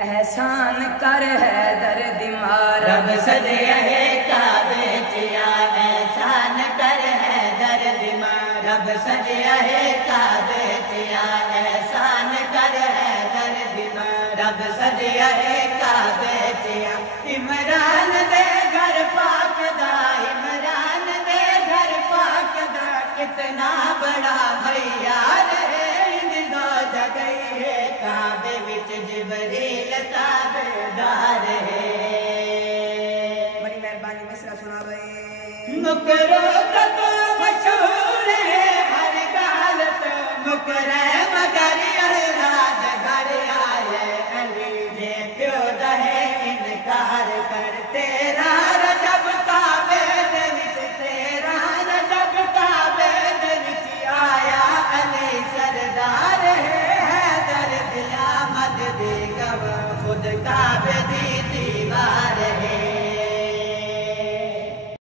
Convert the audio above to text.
احسان کر حیدر دیمار رب سجیہ کعبے چیا احسان کر حیدر دیمار رب سجیہ کعبے چیا احسان کر حیدر دیمار رب سجیہ کعبے چیا عمران دے گھر پاک دا عمران دے گھر پاک دا کتنا بڑا بھیار ہے ان دو جگئی ہے کعبے وچ جبریل تابعدار ہے بڑی مہربانی مصرع سنا گئے نکرو تو مشہور ہے ہر گال تو نکر ہے مگر راج گھر آئے علی جے پیو دا ہے انکار کر تیرا رجب کعبے دے وچ تیرا رجب کعبے دے وچ آیا علی سردار ہے حیدر قیامت دی گواہ خود کا